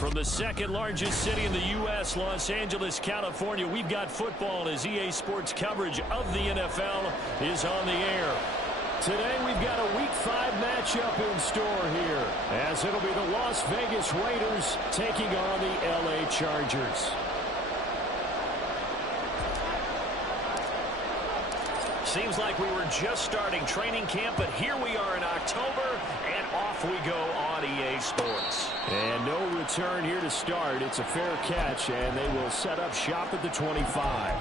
From the second largest city in the U.S., Los Angeles, California, we've got football as EA Sports coverage of the NFL is on the air. Today we've got a Week 5 matchup in store here, as it'll be the Las Vegas Raiders taking on the L.A. Chargers. Seems like we were just starting training camp, but here we are in October, and off we go on EA Sports. And no return here to start. It's a fair catch, and they will set up shop at the 25.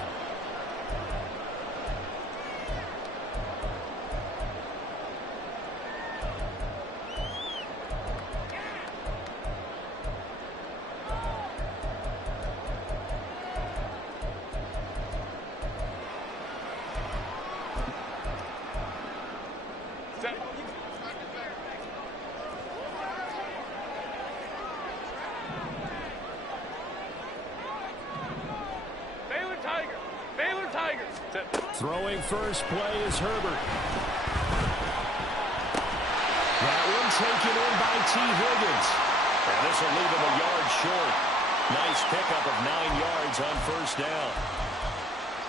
Throwing first play is Herbert. That one taken in by T. Higgins. And this will leave him a yard short. Nice pickup of 9 yards on first down.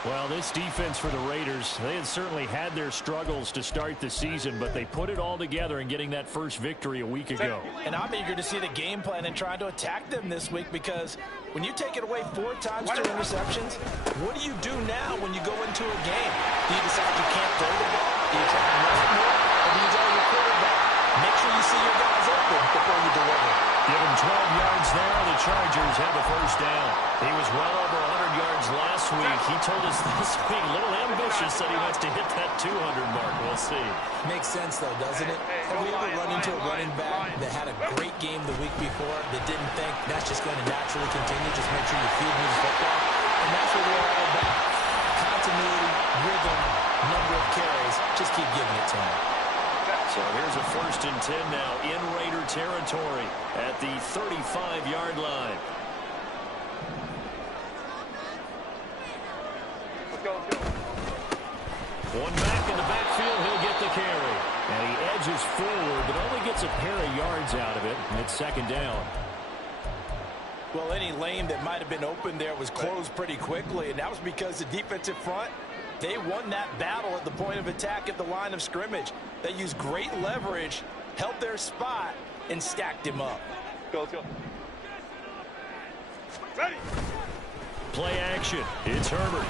Well, this defense for the Raiders, they had certainly had their struggles to start the season, but they put it all together in getting that first victory a week ago. And I'm eager to see the game plan and try to attack them this week, because when you take it away 4 times, 2 interceptions, what do you do now when you go into a game? Do you decide you can't throw the ball? Do you try to run it more? Or do you tell your quarterback, make sure you see your guys open before you deliver? Give him 12 yards there. The Chargers have the first down. He was well over 100 yards last week. He told us this week, a little ambitious, that he wants to hit that 200 mark. We'll see. Makes sense, though, doesn't it? Have we ever run into a running back that had a great game the week before that didn't think that's just going to naturally continue? Just make sure you feed me the football. And that's what we're all about. Continuity, rhythm, number of carries. Just keep giving it to him. So here's a 1st and 10 now in Raider territory at the 35-yard line. One back in the backfield, he'll get the carry. And he edges forward, but only gets a pair of yards out of it. And it's 2nd down. Well, any lane that might have been open there was closed pretty quickly, and that was because the defensive front, they won that battle at the point of attack at the line of scrimmage. They used great leverage, held their spot, and stacked him up. Let's go. Ready. Play action. It's Herbert.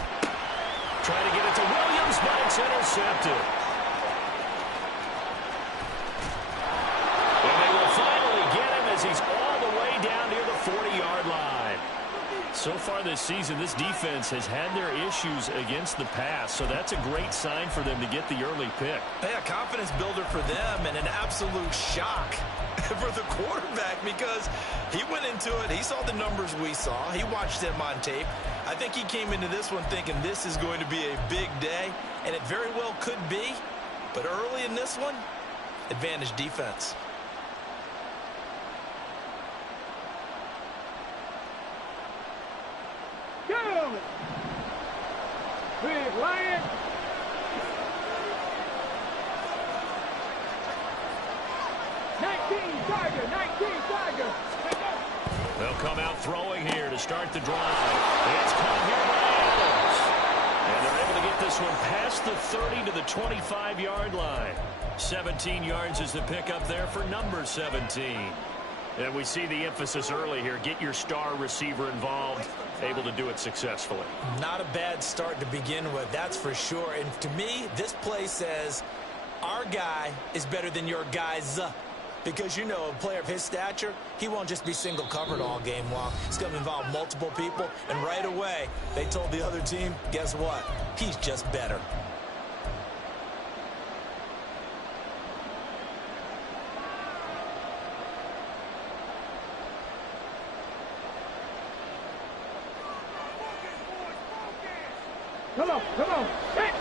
Trying to get it to Williams, but it's intercepted. And they will finally get him as he's all the way down near the 40-yard line. So far this season, this defense has had their issues against the pass, so that's a great sign for them to get the early pick. Yeah, confidence builder for them, and an absolute shock for the quarterback, because he went into it, he saw the numbers we saw, he watched them on tape. I think he came into this one thinking this is going to be a big day, and it very well could be, but early in this one, advantage defense. Go! Big Lion! Tiger! They'll come out throwing here to start the drive. It's caught here by Adams. And they're able to get this one past the 30 to the 25-yard line. 17 yards is the pickup there for number 17. And we see the emphasis early here. Get your star receiver involved. Able to do it successfully. Not a bad start to begin with, that's for sure. And to me, this play says our guy is better than your guys. Because, you know, a player of his stature, he won't just be single covered all game long. It's going to involve multiple people. And right away, they told the other team, guess what? He's just better. Come on! Hit!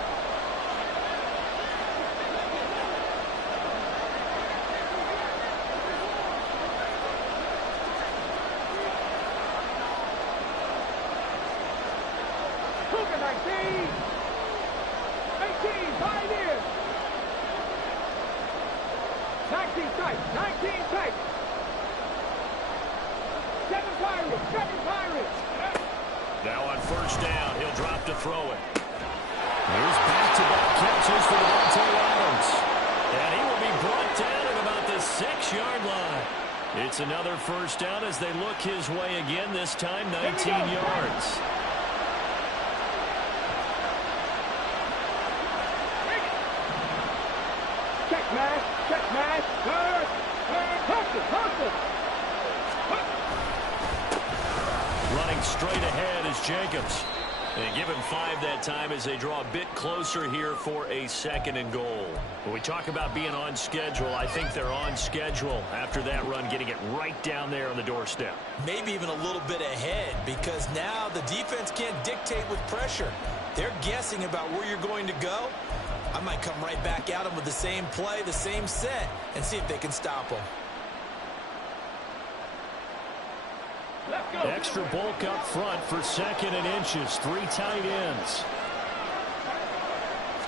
Cougar 19! 18, Pioneers! 19 tight! 19 tight! Seven Pirates. Seven Pirates. Now on first down, he'll drop to throw it. Here's back-to-back catches for Devontae Adams. And he will be brought down at about the 6-yard line. It's another first down as they look his way again, this time 19 yards. Check smash. Check smash. Hustle. Running straight ahead is Jacobs. They give him 5 that time as they draw a bit closer here for a 2nd and goal. When we talk about being on schedule, I think they're on schedule after that run, getting it right down there on the doorstep. Maybe even a little bit ahead, because now the defense can't dictate with pressure. They're guessing about where you're going to go. I might come right back at them with the same play, the same set, and see if they can stop them. Extra bulk up front for 2nd and inches. 3 tight ends.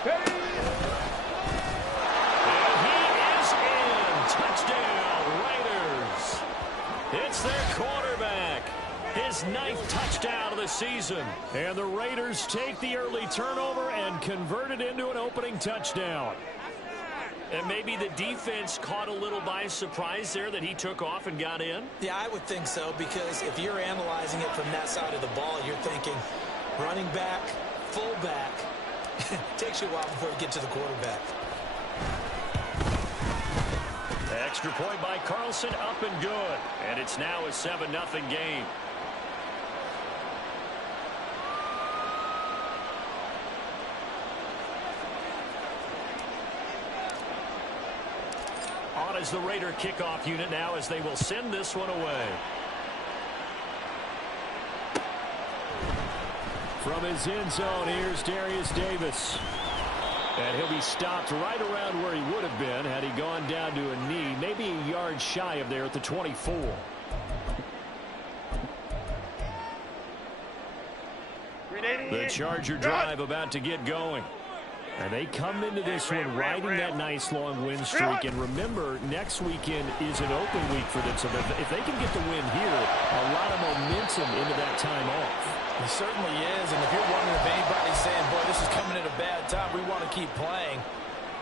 And he is in. Touchdown, Raiders. It's their quarterback. His 9th touchdown of the season. And the Raiders take the early turnover and convert it into an opening touchdown. And maybe the defense caught a little by surprise there that he took off and got in? Yeah, I would think so, because if you're analyzing it from that side of the ball, you're thinking running back, fullback. Takes you a while before you get to the quarterback. Extra point by Carlson, up and good. And it's now a 7-0 game. On as the Raider kickoff unit now as they will send this one away. From his end zone, here's Darius Davis. And he'll be stopped right around where he would have been had he gone down to a knee, maybe a yard shy of there at the 24. The Charger drive about to get going. And they come into this one riding that nice long win streak. And remember, next weekend is an open week for them. So if they can get the win here, a lot of momentum into that time off. It certainly is. And if you're wondering if anybody's saying, boy, this is coming at a bad time, we want to keep playing,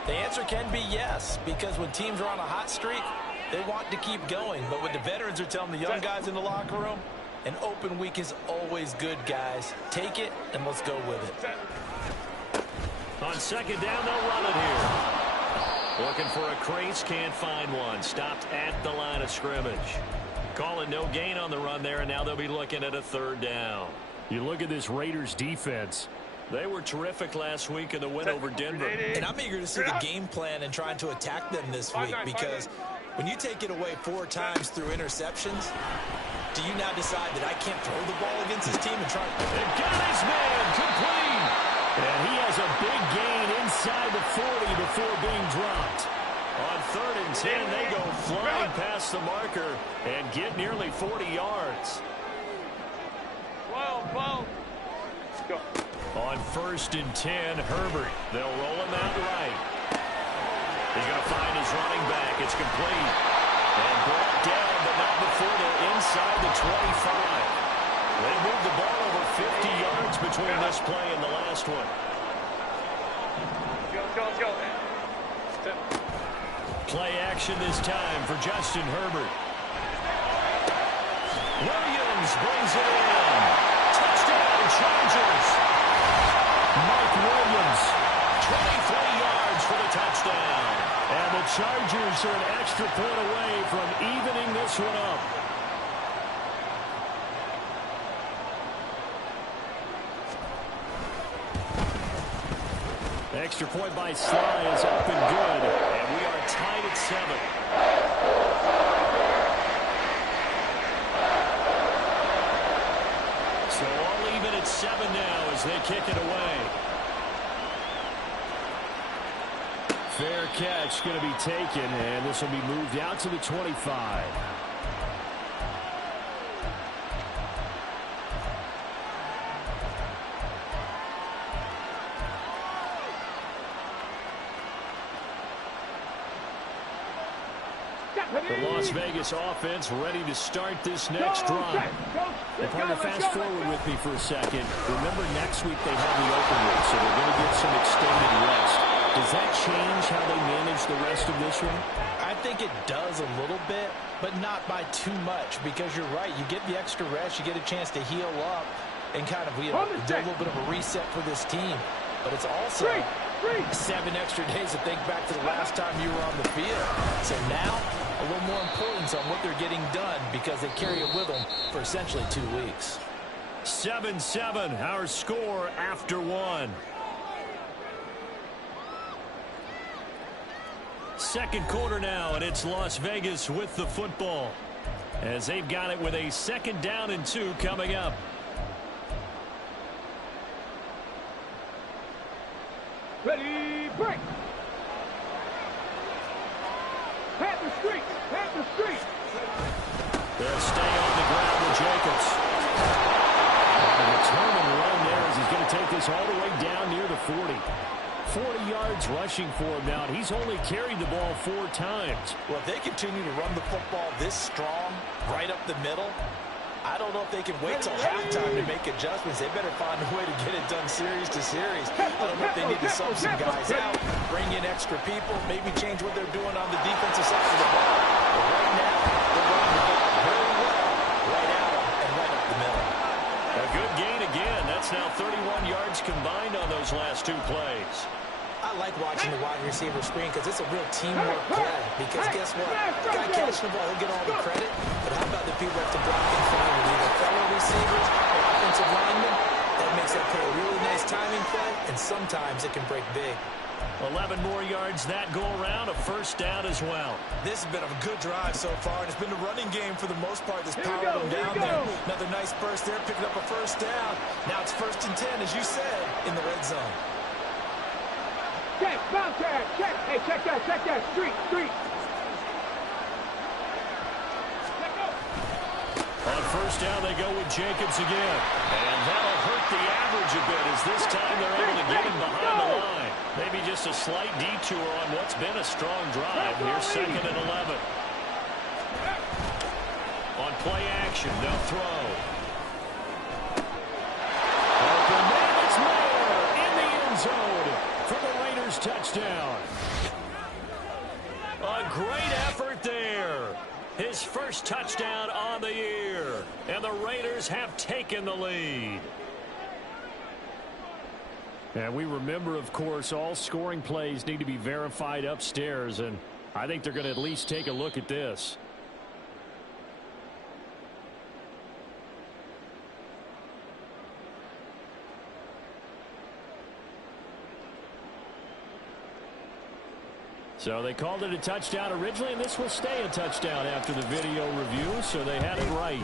the answer can be yes. Because when teams are on a hot streak, they want to keep going. But what the veterans are telling the young guys in the locker room, an open week is always good, guys. Take it, and let's go with it. On 2nd down, they'll run it here. Looking for a crease, can't find one. Stopped at the line of scrimmage. Calling no gain on the run there, and now they'll be looking at a 3rd down. You look at this Raiders defense. They were terrific last week in the win over Denver. And I'm eager to see the game plan and trying to attack them this week, because when you take it away 4 times through interceptions, do you now decide that I can't throw the ball against this team and try? And got his man complete. And he has a big gain inside the 40 before being dropped. On 3rd and 10, they go flying past the marker and get nearly 40 yards. Whoa. Let's go. On 1st and 10, Herbert. They'll roll him out right. He's going to find his running back. It's complete. And brought down, but not before they're inside the 25. They moved the ball over 50 yards between this play and the last one. Let's go. Play action this time for Justin Herbert. Williams brings it in. Touchdown, Chargers. Mike Williams, 23 yards for the touchdown. And the Chargers are an extra point away from evening this one up. Extra point by Sly is up and good. And we are tied at 7. So all even at 7 now as they kick it away. Fair catch going to be taken, and this will be moved out to the 25. The Las Vegas offense ready to start this next drive. Well, partner, fast forward with me for a second. Remember, next week they have the open week, so they're going to get some extended rest. Does that change how they manage the rest of this one? I think it does a little bit, but not by too much, because you're right. You get the extra rest, you get a chance to heal up and kind of do a little bit of a reset for this team. But it's also 7 extra days to think back to the last time you were on the field. So now, a little more importance on what they're getting done because they carry it with them for essentially 2 weeks. 7-7, our score after 1. Second quarter now, and it's Las Vegas with the football as they've got it with a 2nd down and 2 coming up. Ready, break. Panther Street, Panther Street. They'll stay on the ground with Jacobs. A determined run there as he's going to take this all the way down near the 40. 40 yards rushing for him now, and he's only carried the ball 4 times. Well, if they continue to run the football this strong, right up the middle, I don't know if they can wait till halftime to make adjustments. They better find a way to get it done series to series. I don't know if they need to sub some guys out, bring in extra people, maybe change what they're doing on the defensive side of the ball. But right now, they're running the ball very well, right at them and right up the middle. A good gain again. That's now 31 yards combined on those last 2 plays. I like watching the wide receiver screen because it's a real teamwork play. Because guess what? The guy catching the ball, he'll get all the credit. But how about the people at the block in front of him? Either fellow receivers or offensive linemen. That makes that play a really nice timing play, and sometimes it can break big. 11 more yards that go around, a 1st down as well. This has been a good drive so far, and it's been the running game for the most part that's powered them down there. Another nice burst there, picking up a 1st down. Now it's 1st and 10, as you said, in the red zone. Check, bounce tag, check. Hey, check that. Street. On 1st down, they go with Jacobs again. And that'll hurt the average a bit as this time they're able to get him behind the line. Maybe just a slight detour on what's been a strong drive. Here's 2nd and 11. On play action, they'll throw. Open man, it's Mayer in the end zone for the Raiders touchdown. A great effort there. His 1st touchdown on the year. And the Raiders have taken the lead. And we remember, of course, all scoring plays need to be verified upstairs. And I think they're going to at least take a look at this. So they called it a touchdown originally, and this will stay a touchdown after the video review, so they had it right.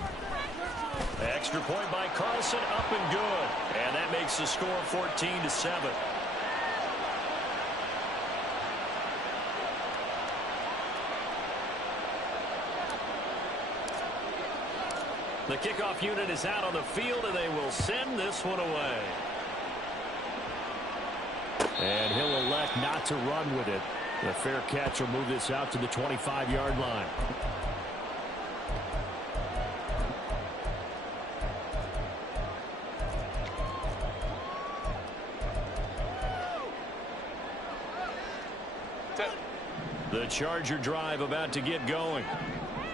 Extra point by Carlson, up and good. And that makes the score 14-7. The kickoff unit is out on the field, and they will send this one away. And he'll elect not to run with it. The fair catch will move this out to the 25-yard line. The Charger drive about to get going.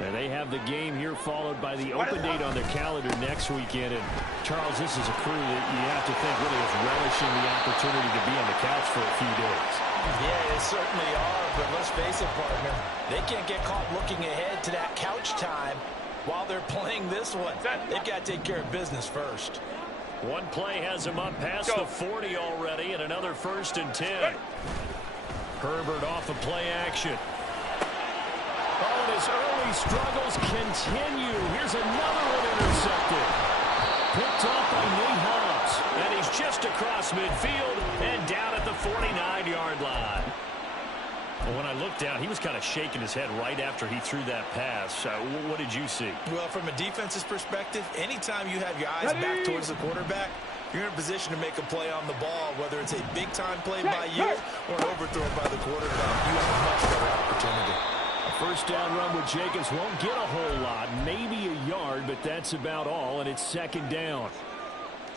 And they have the game here followed by the open date on their calendar next weekend. And Charles, this is a crew that you have to think really is relishing the opportunity to be on the couch for a few days. Yeah, they certainly are, but let's face it, partner. They can't get caught looking ahead to that couch time while they're playing this one. They've got to take care of business first. One play has them up past the 40 already, and another 1st and 10. Herbert off of play action. Oh, and his early struggles continue. Here's another one intercepted. Picked off by Nate Hobbs. And he's just across midfield and down at the 49-yard line. Well, when I looked down, he was kind of shaking his head right after he threw that pass. What did you see? Well, from a defense's perspective, anytime you have your eyes back towards the quarterback, you're in a position to make a play on the ball, whether it's a big-time play by you or an overthrow by the quarterback. You have a much better opportunity. A first down run with Jacobs won't get a whole lot, maybe a yard, but that's about all, and it's second down.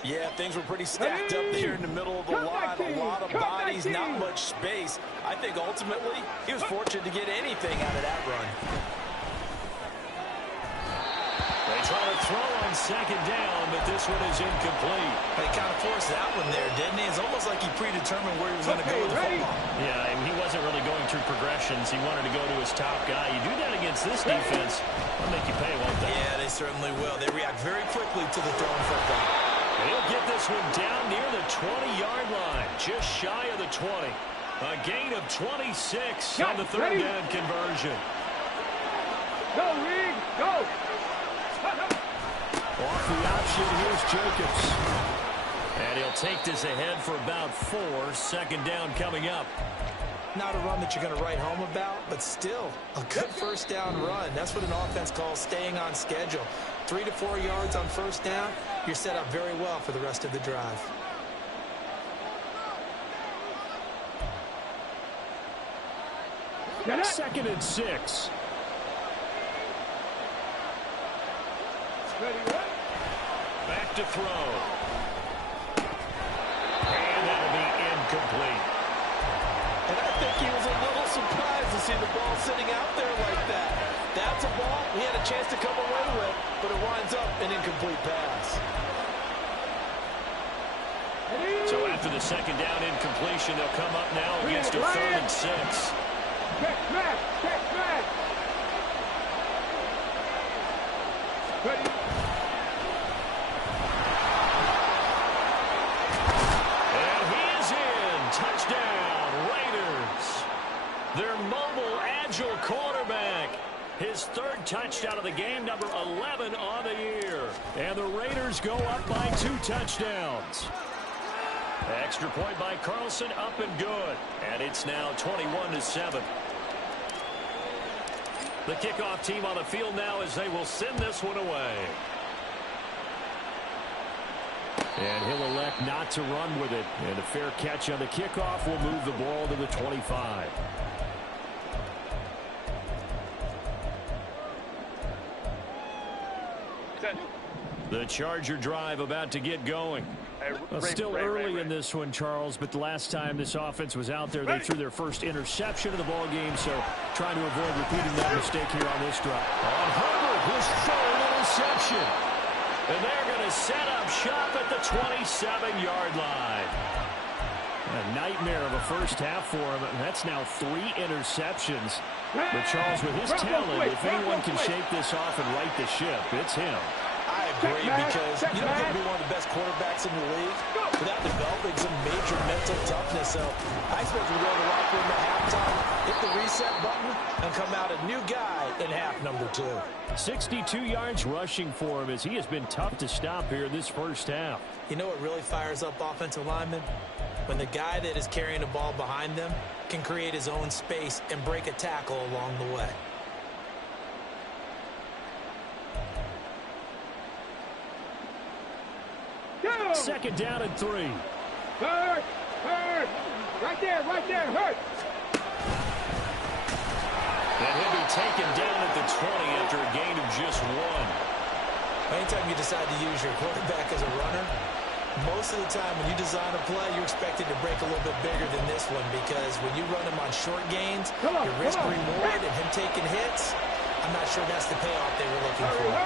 Yeah, things were pretty stacked up there in the middle of the line. A lot of bodies, not much space. I think ultimately he was fortunate to get anything out of that run. They try to throw on second down, but this one is incomplete. He kind of forced that one there, didn't he? It's almost like he predetermined where he was going to go with the football. Yeah, and he wasn't really going through progressions. He wanted to go to his top guy. You do that against this defense, they'll make you pay, won't they? Yeah, they certainly will. They react very quickly to the thrown football. He'll get this one down near the 20-yard line, just shy of the 20. A gain of 26 on the third down conversion. Go, Reed, go! Off the option, here's Jacobs. And he'll take this ahead for about 4. Second down coming up. Not a run that you're going to write home about, but still a good first down run. That's what an offense calls staying on schedule. 3 to 4 yards on first down, you're set up very well for the rest of the drive. Second and 6. Back to throw. And that'll be incomplete. And I think he was a little surprised to see the ball sitting out there like that. That's a ball he had a chance to come away with, but it winds up an incomplete pass. So after the second down incompletion, they'll come up now against a 3rd and 6. Check back, check back. Ready. And he is in. Touchdown, Raiders. Their mobile, agile quarterback. His 3rd touchdown of the game, number 11 on the year. And the Raiders go up by 2 touchdowns. Extra point by Carlson, up and good. And it's now 21-7. The kickoff team on the field now as they will send this one away. And he'll elect not to run with it. And a fair catch on the kickoff will move the ball to the 25. The Charger drive about to get going. Well, still early in this one, Charles, but the last time this offense was out there, they threw their first interception of the ball game, so trying to avoid repeating that mistake here on this drive. On Herbert, his 3rd interception. And they're going to set up shop at the 27-yard line. A nightmare of a first half for him. That's now 3 interceptions. But Charles, with his talent, if anyone can shake this off and right the ship, it's him. I agree, because you don't get to be one of the best quarterbacks in the league without developing some major mental toughness. So I suppose we go to the locker room at halftime, hit the reset button, and come out a new guy in half number 2. 62 yards rushing for him as he has been tough to stop here this first half. You know what really fires up offensive linemen? When the guy that is carrying the ball behind them can create his own space and break a tackle along the way. Second down and 3. Hurt! Hurt! Right there, hurt! And he'll be taken down at the 20 after a gain of just 1. Anytime you decide to use your quarterback as a runner, most of the time when you design a play, you're expected to break a little bit bigger than this one, because when you run him on short gains, your risk reward and him taking hits, I'm not sure that's the payoff they were looking for.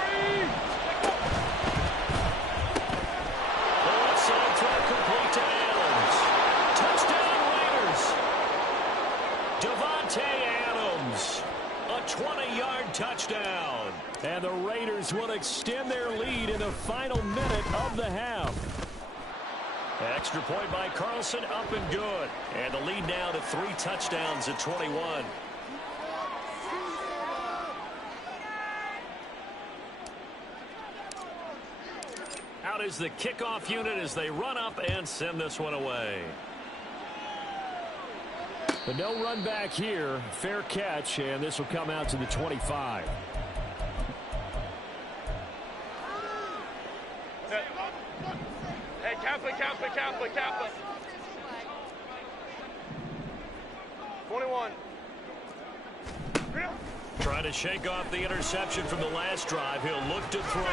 Complete to Adams. Touchdown Raiders. Devontae Adams. A 20-yard touchdown. And the Raiders will extend their lead in the final minute of the half. Extra point by Carlson, up and good. And the lead now to 3 touchdowns at 21. Out is the kickoff unit as they run up and send this one away. But no run back here. Fair catch, and this will come out to the 25. Hey, Kappa. 21. Trying to shake off the interception from the last drive. He'll look to throw.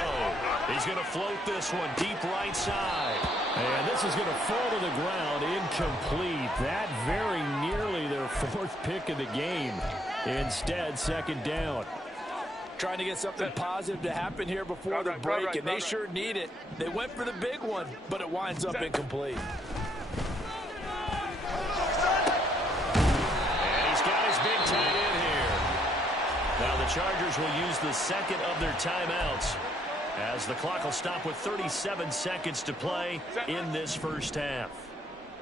He's going to float this one deep right side. And this is going to fall to the ground incomplete. That very nearly their fourth pick of the game. Instead, second down. Trying to get something positive to happen here before the break, and they sure need it. They went for the big one, but it winds up incomplete. And he's got his big tight end here. Now the Chargers will use the second of their timeouts as the clock will stop with 37 seconds to play in this first half.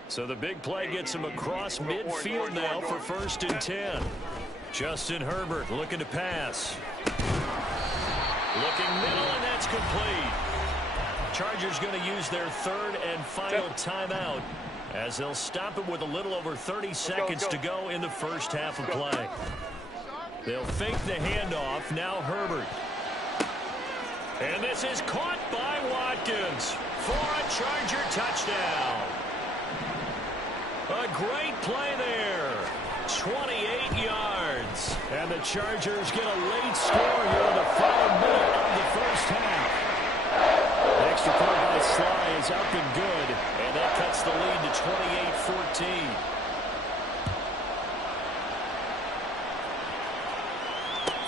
So the big play gets him across midfield now for 1st and 10. Justin Herbert looking to pass. Looking middle, and that's complete. Chargers going to use their third and final timeout as they'll stop it with a little over 30 seconds to go in the first half of play. They'll fake the handoff. Now Herbert. And this is caught by Watkins for a Charger touchdown. A great play there. 28 yards. And the Chargers get a late score here in the final minute of the first half. The extra point by Sly is up and good. And that cuts the lead to 28-14.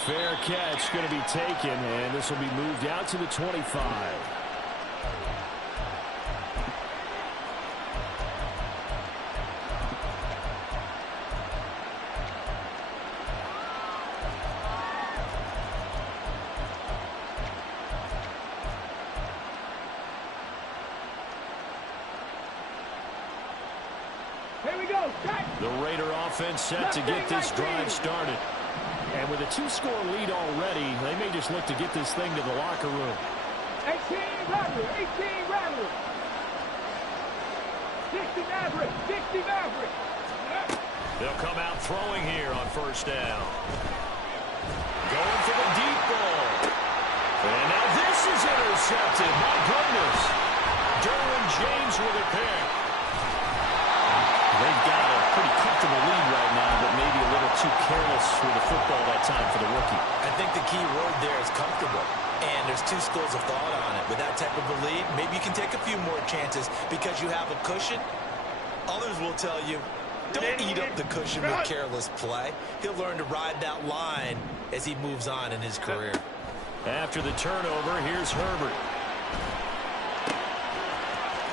Fair catch going to be taken, and this will be moved out to the 25. Here we go. The Raider offense set to get this drive started. And with a 2-score lead already, they may just look to get this thing to the locker room. 18 Maverick, 18 Maverick. 60 Maverick, 60 Maverick. They'll come out throwing here on first down. Going for the deep ball. And now this is intercepted. My goodness. Derwin James with a pick. They've got a pretty comfortable lead right now, but maybe a little too careless with the football that time for the rookie. I think the key word there is comfortable. And there's two schools of thought on it. With that type of a lead, maybe you can take a few more chances because you have a cushion. Others will tell you, don't eat up the cushion with careless play. He'll learn to ride that line as he moves on in his career. After the turnover, here's Herbert.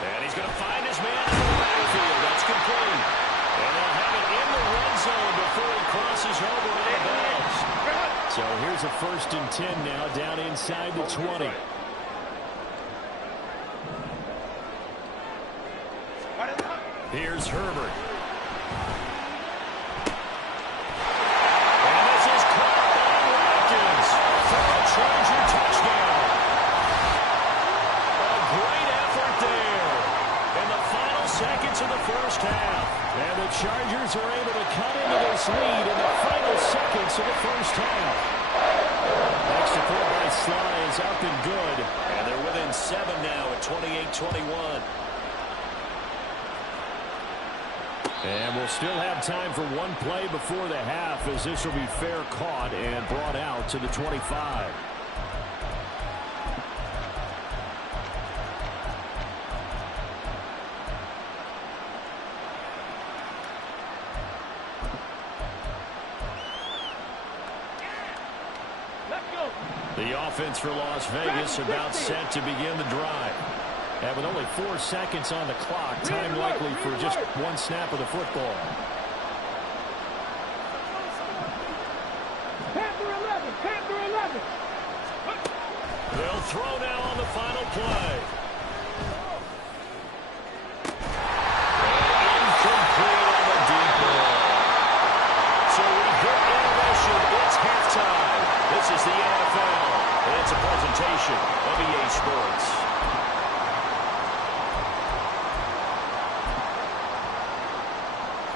And he's going to find his man in the backfield. That's complete. And they'll have it in the red zone before he crosses over out of bounds. So here's a 1st and 10 now down inside the 20. Here's Herbert. And this is caught by Watkins for a Charger touchdown. A great effort there in the final seconds of the first half. And the Chargers are able to cut into this lead in the final seconds of the first half. Extra point by Sly is up and good. And they're within 7 now at 28-21. And we'll still have time for one play before the half as this will be fair caught and brought out to the 25. The offense for Las Vegas about set to begin the drive. And with only 4 seconds on the clock, time likely for just one snap of the football. Panther 11, Panther 11. They'll throw now on the final play. And incomplete on the deep ball. So we hit intermission. It's halftime. This is the NFL. And it's a presentation of EA Sports.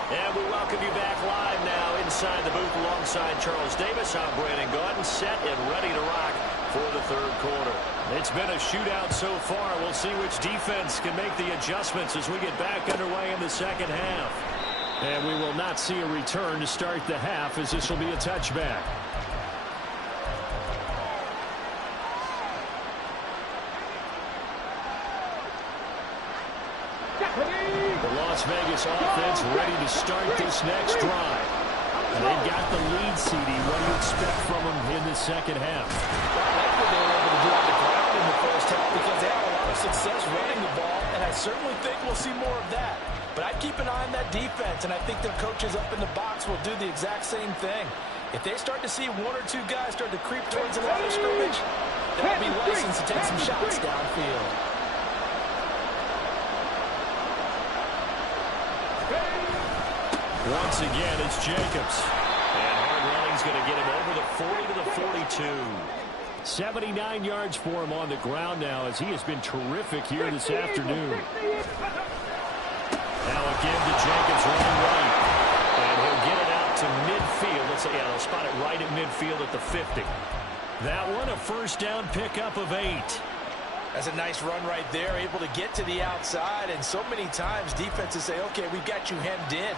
And we welcome you back live now inside the booth alongside Charles Davis. I'm Brandon Gaudin, set and ready to rock for the third quarter. It's been a shootout so far. We'll see which defense can make the adjustments as we get back underway in the second half. And we will not see a return to start the half as this will be a touchback. The Las Vegas offense ready to start this next drive. And they've got the lead, CD. What do you expect from them in the second half? I like what they were able to do on the ground in the first half because they had a lot of success running the ball, and I certainly think we'll see more of that. But I'd keep an eye on that defense, and I think their coaches up in the box will do the exact same thing. If they start to see one or two guys start to creep towards the line of scrimmage, they'll be licensed to take some shots downfield. Once again, it's Jacobs. And hard running's going to get him over the 40 to the 42. 79 yards for him on the ground now as he has been terrific here this afternoon. Now again to Jacobs running right. And he'll get it out to midfield. Let's say, yeah, they'll spot it right at midfield at the 50. That one, a first down pickup of 8. That's a nice run right there, able to get to the outside. And so many times defenses say, okay, we've got you hemmed in.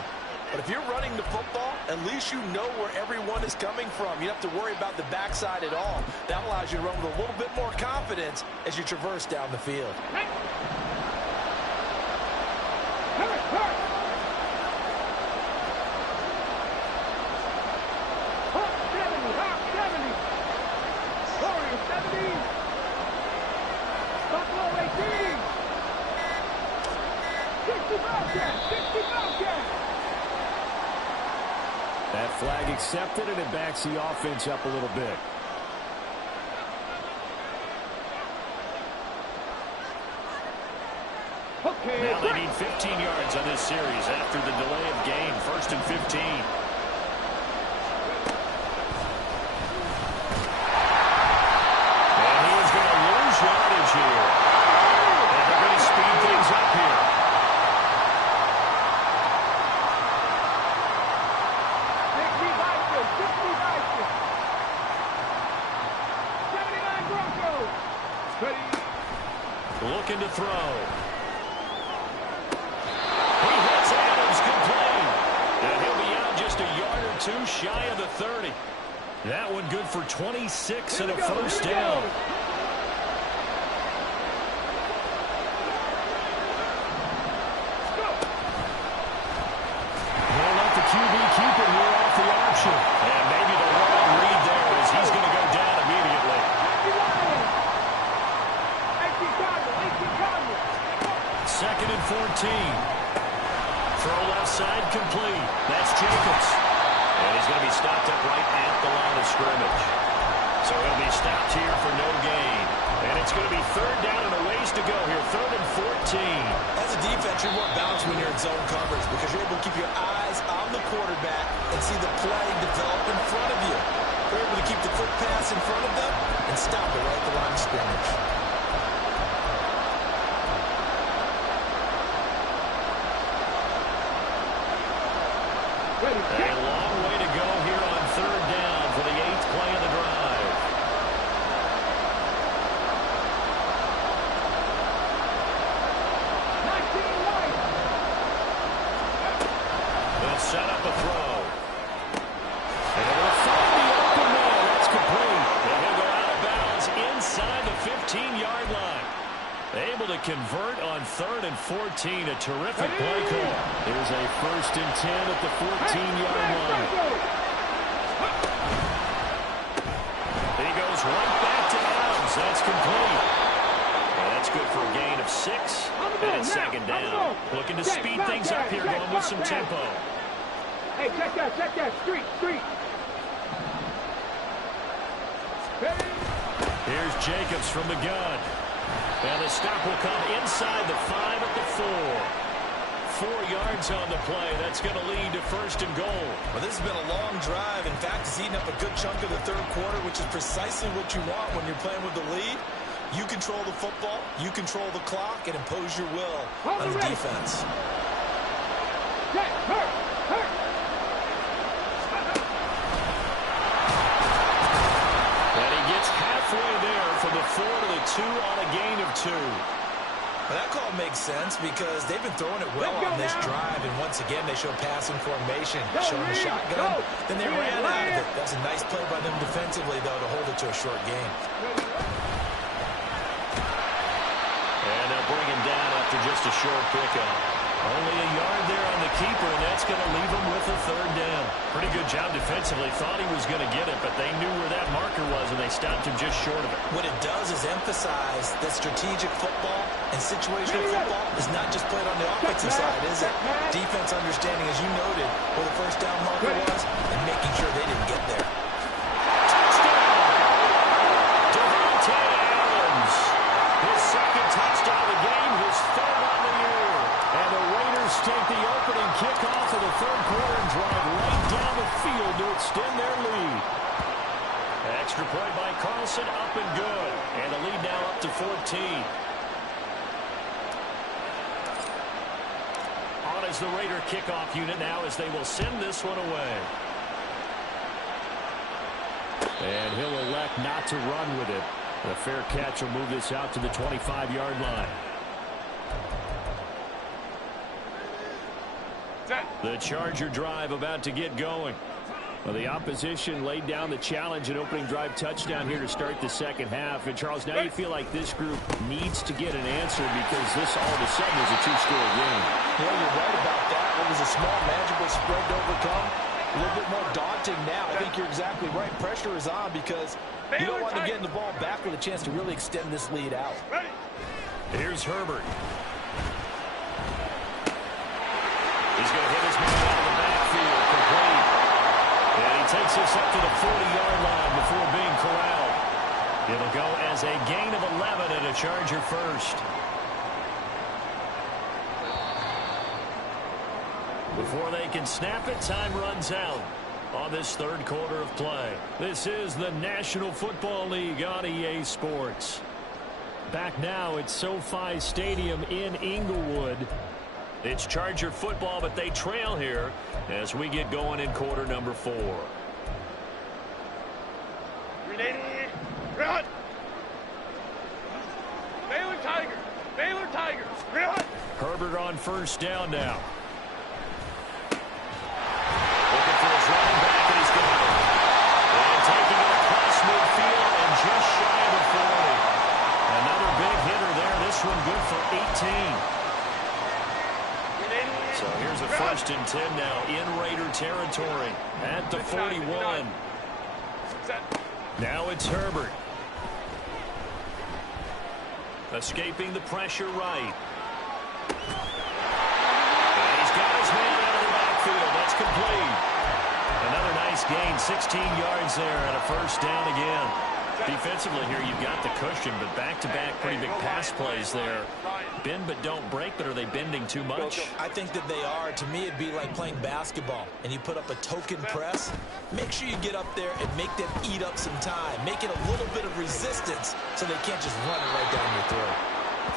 But if you're running the football, at least you know where everyone is coming from. You don't have to worry about the backside at all. That allows you to run with a little bit more confidence as you traverse down the field. That flag accepted, and it backs the offense up a little bit. Now they need 15 yards on this series after the delay of game. 1st and 15. And he is going to lose yardage here. And they're going to speed things up here. Looking to throw. He hits Adams complete. And he'll be out just a yard or two shy of the 30. That one good for 26 and a first down. They'll let the QB keep it here off the option. And maybe the wrong read there as he's going to go down immediately. 2nd and 14. Throw left side complete. That's Jacobs. And he's going to be stopped up right at the line of scrimmage. So he'll be stopped here for no gain. And it's going to be 3rd down and a ways to go here. 3rd and 14. As a defense, you're more balanced when you're in zone coverage because you're able to keep your eyes on the quarterback and see the play develop in front of you. You're able to keep the quick pass in front of them and stop it right at the line of scrimmage. A long way to go here on 3rd down for the 8th play of the drive. They'll set up a throw. And they're going to find the open man. That's complete. And he'll go out of bounds inside the 15-yard line. Able to convert on 3rd and 14. A terrific play call. There's a 1st and 10 at the 14-yard line. He goes right back to Adams. That's complete. And that's good for a gain of 6. And it's 2nd down. Looking to speed things up here, going with some tempo. Hey, check that. Street. Here's Jacobs from the gun. And the stop will come inside the 5 at the 4. 4 yards on the play. That's going to lead to 1st and goal. Well, this has been a long drive. In fact, it's eaten up a good chunk of the 3rd quarter, which is precisely what you want when you're playing with the lead. You control the football, you control the clock, and impose your will on the defense. And he gets halfway there from the 4 to the 2 on a gain of 2. Well, that call makes sense because they've been throwing it well on this drive, and once again they show passing formation, showing the shotgun. Then they ran out of it. That's a nice play by them defensively, though, to hold it to a short gain. And they'll bring him down after just a short pickup. Only a yard there on the keeper, and that's going to leave him with a third down. Pretty good job defensively. Thought he was going to get it, but they knew where that marker was, and they stopped him just short of it. What it does is emphasize that strategic football and situational football is not just played on the offensive side, is it? Defense understanding, as you noted, where the first down marker was, and making sure they didn't get there. His second touchdown of the game, his third on the year. And the Raiders take the opening kickoff of the third quarter and drive right down the field to extend their lead. Extra point by Carlson, up and good. And the lead now up to 14. On is the Raider kickoff unit now as they will send this one away. And he'll elect not to run with it. A fair catch will move this out to the 25-yard line. The Charger drive about to get going. Well, the opposition laid down the challenge and opening drive touchdown here to start the second half. And, Charles, now you feel like this group needs to get an answer because this all of a sudden is a two-score game. Yeah, you're right about that. It was a small, manageable spread to overcome. A little bit more daunting now. I think you're exactly right. Pressure is on because you don't want to get the ball back with a chance to really extend this lead out. Here's Herbert. He's going to hit his man out of the backfield. Complete. And he takes this up to the 40-yard line before being corralled. It'll go as a gain of 11 and a Charger first. Before they can snap it, time runs out on this third quarter of play. This is the National Football League on EA Sports. Back now at SoFi Stadium in Inglewood. It's Charger football, but they trail here as we get going in quarter number 4. Run! Baylor Tigers! Baylor Tigers! Run! Herbert on first down now. Looking for his running back, and he's got it. And taking it across midfield and just shy of the 40. Another big hitter there. This one good for 18. So here's a 1st and 10 now in Raider territory at the 41. Now it's Herbert. Escaping the pressure right. And he's got his man out of the backfield. That's complete. Another nice gain, 16 yards there and a first down again. Defensively here, you've got the cushion, but back-to-back pretty big pass plays there. Bend but don't break, but are they bending too much? I think that they are. To me, it'd be like playing basketball, and you put up a token press. Make sure you get up there and make them eat up some time. Make it a little bit of resistance so they can't just run it right down your throat.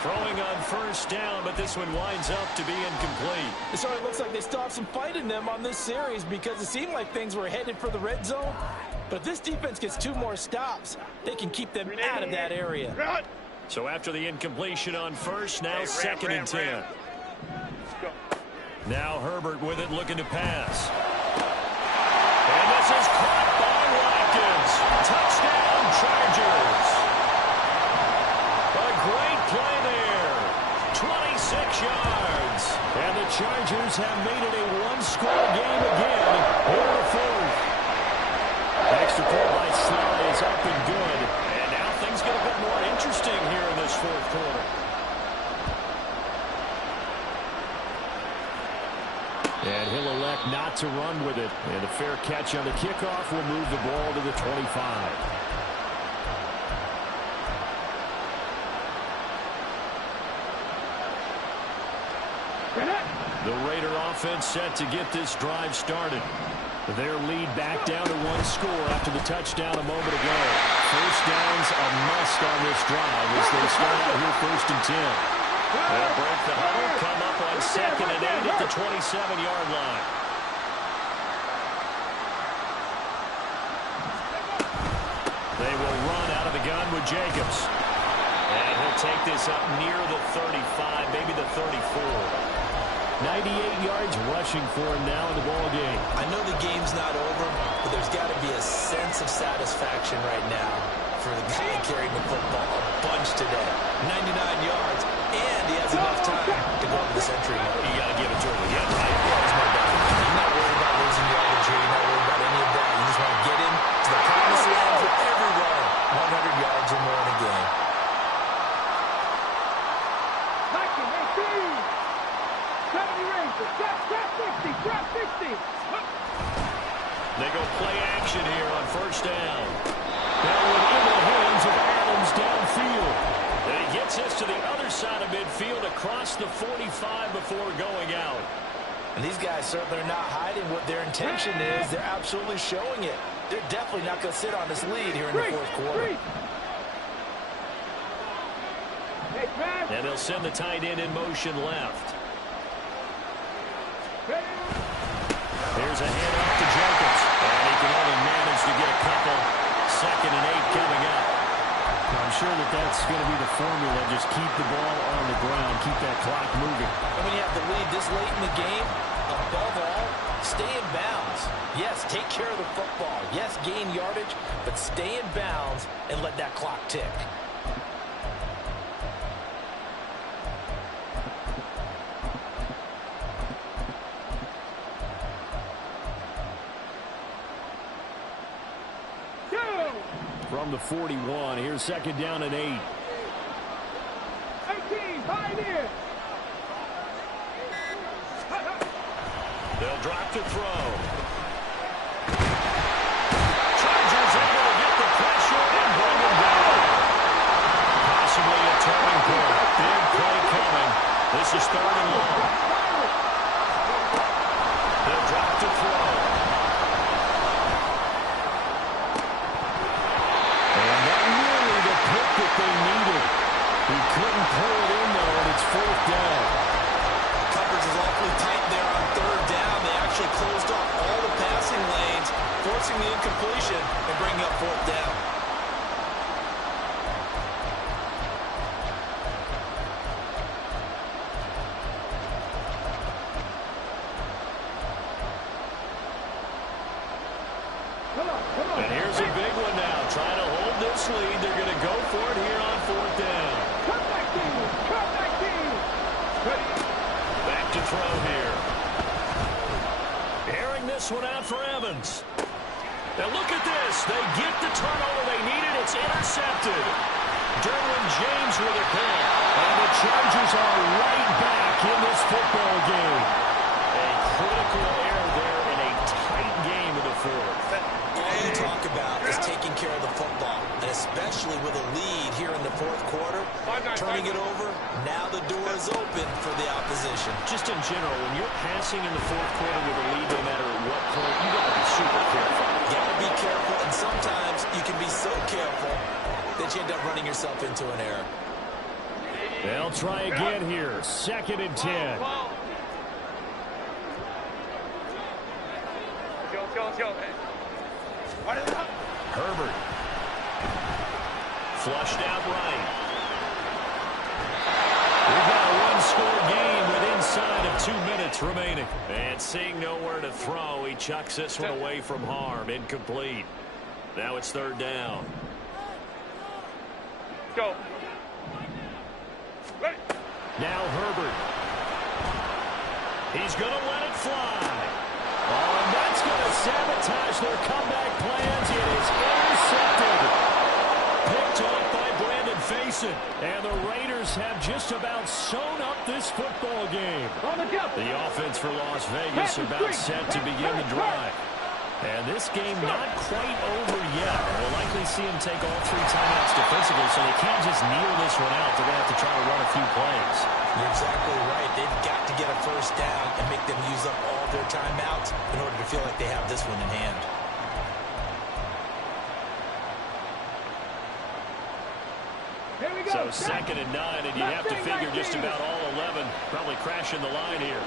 Throwing on first down, but this one winds up to be incomplete. It sort of looks like they still have some fight in them on this series because it seemed like things were headed for the red zone. But if this defense gets 2 more stops, they can keep them out of that area. So after the incompletion on first, now 2nd and 10. Now Herbert with it, looking to pass. And this is caught by Watkins. Touchdown, Chargers. A great play there. 26 yards. And the Chargers have made it a 1-score game again here in the 4th. Extra point by Sly is up and good. And now things get a bit more interesting here in this 4th quarter. And he'll elect not to run with it. And a fair catch on the kickoff will move the ball to the 25. The Raider offense set to get this drive started. Their lead back down to 1 score after the touchdown a moment ago. First down's a must on this drive as they start out here 1st and 10. They'll break the huddle, come up on 2nd and 8 at the 27-yard line. They will run out of the gun with Jacobs. And he'll take this up near the 35, maybe the 34. 98 yards rushing for him now in the ball game. I know the game's not over, but there's got to be a sense of satisfaction right now for the guy carrying the football. bunch today. 99 yards, and he has enough time to go to this entry mode. You got to give it to him again, right? There's no doubt. You're not worried about losing yardage here. You're not worried about any of that. You just want to get him to the promised land for every run. 100 yards or more in a game. 70 Rangers. Drop 60. Drop 60. They go play action here on first down. That one in the hands of Adams downfield. And he gets us to the other side of midfield across the 45 before going out. And these guys certainly are not hiding what their intention is. They're absolutely showing it. They're definitely not going to sit on this lead here in the fourth quarter. And they'll send the tight end in motion left. Here's a handoff to Jenkins. And he can only manage to get a couple. 2nd and 8 coming up. I'm sure that's going to be the formula. Just keep the ball on the ground. Keep that clock moving. And when you have the lead this late in the game, above all, stay in bounds. Yes, take care of the football. Yes, gain yardage, but stay in bounds and let that clock tick. From the 41, here's 2nd down and 8. 18, pioneer. They'll drop to throw. Chargers able to get the pressure and bring him down. Possibly a turning point. Big play coming. This is 3rd and long. They'll drop to throw. That they needed. He couldn't pull it in, though, and it's 4th down. Coverage is awfully tight there on 3rd down. They actually closed off all the passing lanes, forcing the incompletion and bringing up 4th down. And here's a big one now. Trying to hold this lead. They're going to go for it here on 4th down. Come back, team. Come back, team. Back to throw here. Airing this one out for Evans. Now look at this. They get the turnover they needed. It's intercepted. Derwin James with a pick. And the Chargers are right back in this football game. A critical error there in a tight game in the 4th. All you talk about is taking care of the football, and especially with a lead here in the 4th quarter, turning it over, now the door is open for the opposition. Just in general, when you're passing in the 4th quarter with a lead, no matter at what point, you got to be super careful. You got to be careful, and sometimes you can be so careful that you end up running yourself into an error. They'll try again here. 2nd and 10. Herbert. Flushed out right. We've got a one-score game with inside of 2 minutes remaining. And seeing nowhere to throw, he chucks this one away from harm. Incomplete. Now it's 3rd down. Go. Ready. Now Herbert. He's going to let it fly. Oh, and that's going to sabotage their comeback plans. It is intercepted. Picked off by Brandon Faison. And the Raiders have just about sewn up this football game. The offense for Las Vegas about set to begin the drive. And this game not quite over yet. We'll likely see him take all 3 timeouts defensively, so they can't just kneel this one out. They're going to have to try to run a few plays. You're exactly right. They've got to get a 1st down and make them use up all their timeouts in order to feel like they have this one in hand. Here we go. So 2nd and 9, and you have to figure just about all 11 probably crashing the line here.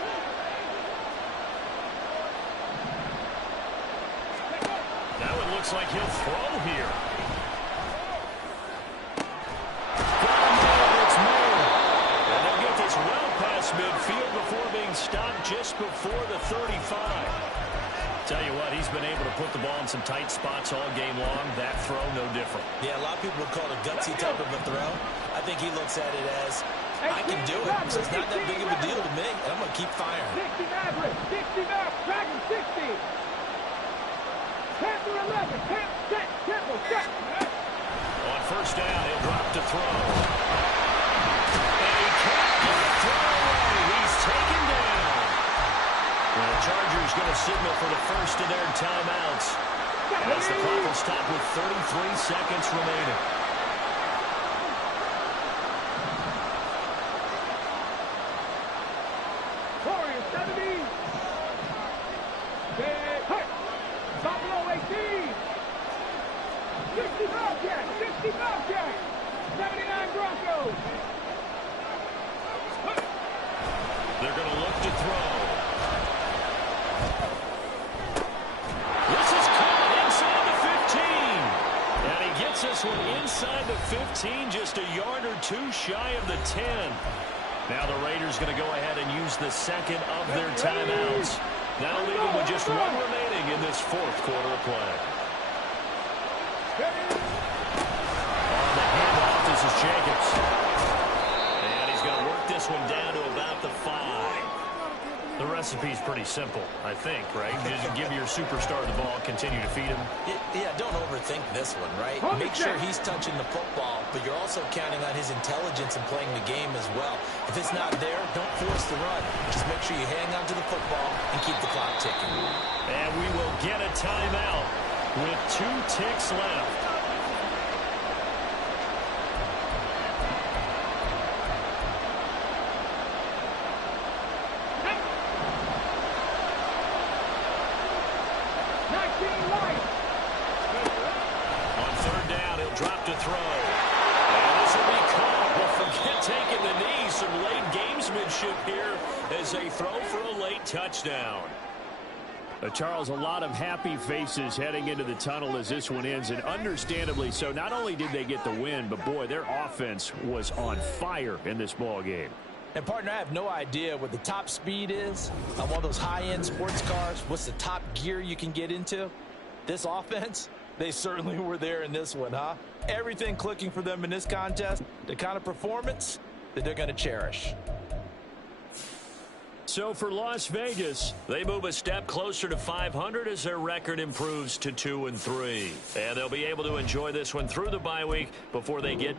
Now it looks like he'll throw here. It's made. And they'll get this well past midfield before being stopped just before the 35. Tell you what, he's he's been able to put the ball in some tight spots all game long. That throw, no different. Yeah, a lot of people would call it a gutsy type of a throw. I think he looks at it as, I can do it, so it's not that big of a deal to me, and I'm going to keep firing. 60 average, 60 back, Dragon 60. 10 through 11, 10, set, tempo, set. On first down, he'll drop to throw. And he can't get a throw away. He's taken down. And the Chargers going to signal for the first of their timeouts as the clock will stop with 33 seconds remaining. Warriors 70. Dead hurt. Buffalo 18. 60 Bobcats, 60 Bobcats. 79 Broncos. They're going to look to throw. This is caught inside the 15. And he gets this one inside the 15, just a yard or two shy of the 10. Now the Raiders going to go ahead and use the second of their timeouts. Now leaving with just one remaining in this fourth quarter of play. On the handoff, this is Jacobs. And he's going to work this one down to about the 5. The recipe's pretty simple, I think, right? Just give your superstar the ball, continue to feed him. Yeah, don't overthink this one, right? Make sure he's touching the football, but you're also counting on his intelligence in playing the game as well. If it's not there, don't force the run. Just make sure you hang on to the football and keep the clock ticking. And we will get a timeout with 2 ticks left. On third down, he'll drop to throw. And this will be caught. Well, forget taking the knee. Some late gamesmanship here as they throw for a late touchdown. Charles, a lot of happy faces heading into the tunnel as this one ends, and understandably so. Not only did they get the win, but, boy, their offense was on fire in this ball game. And, partner, I have no idea what the top speed is on one of those high-end sports cars. What's the top gear you can get into? This offense, they certainly were there in this one, huh? Everything clicking for them in this contest, the kind of performance that they're going to cherish. So for Las Vegas, they move a step closer to 500 as their record improves to 2-3. And they'll be able to enjoy this one through the bye week before they get